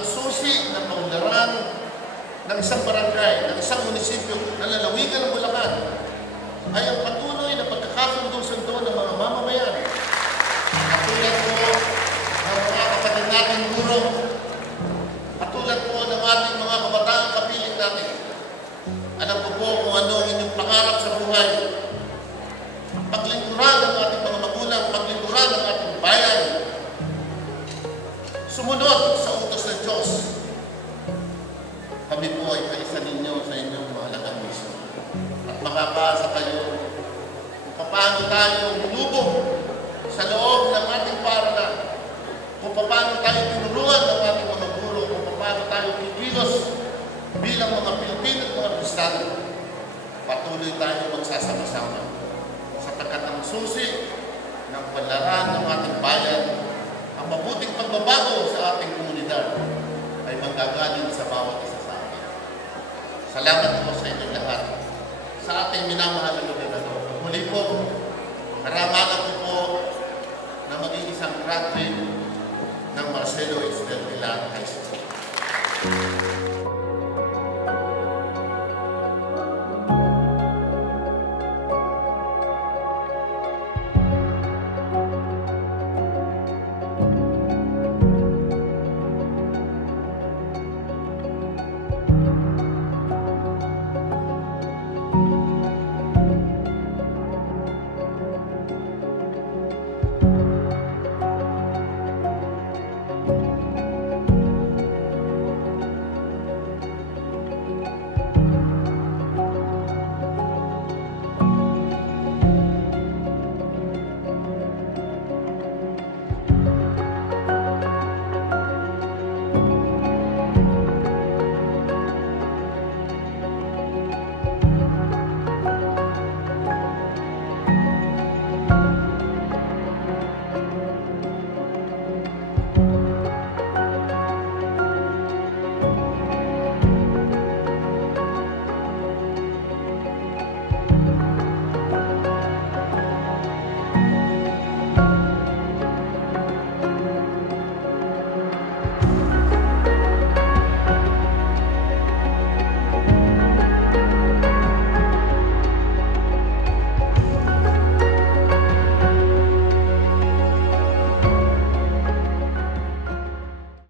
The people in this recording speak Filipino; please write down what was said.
ang susi ng kaunlaran ng isang barangay, ng isang munisipyo na lalawigan ng Bulacan ay ang patuloy na pagkakasundo-sundo ng mga mamamayan. Katulad po ng mga kapatid nating guro, katulad po ng ating mga kabataang kapiling natin. Alam ko po kung ano ang inyong pangarap sa buhay. Paglingkuran ng ating mga magulang, paglingkuran ng ating bayan. Sumunod sa utos ng Diyos. Kami po ay kaisa ninyo sa inyong mahalagang misyon. At makakaasa kayo kung paano tayo lumubog sa loob ng ating paaralan, kung paano tayo tinuruan ng ating mga guro, kung paano tayo kikilos bilang mga Pilipino at mga Kristiyano. Patuloy tayo magsasama-sama sapagkat ang susi ng panlaran ng ating bayan, ang mabuting pagbabago sa ating komunidad ay manggagaling sa bawat isa sa atin. Salamat po sa inyong lahat sa ating minamahal na gobernador. Muli po, karangalan ko po na maging isang graduate ng Marcelo Estel High School.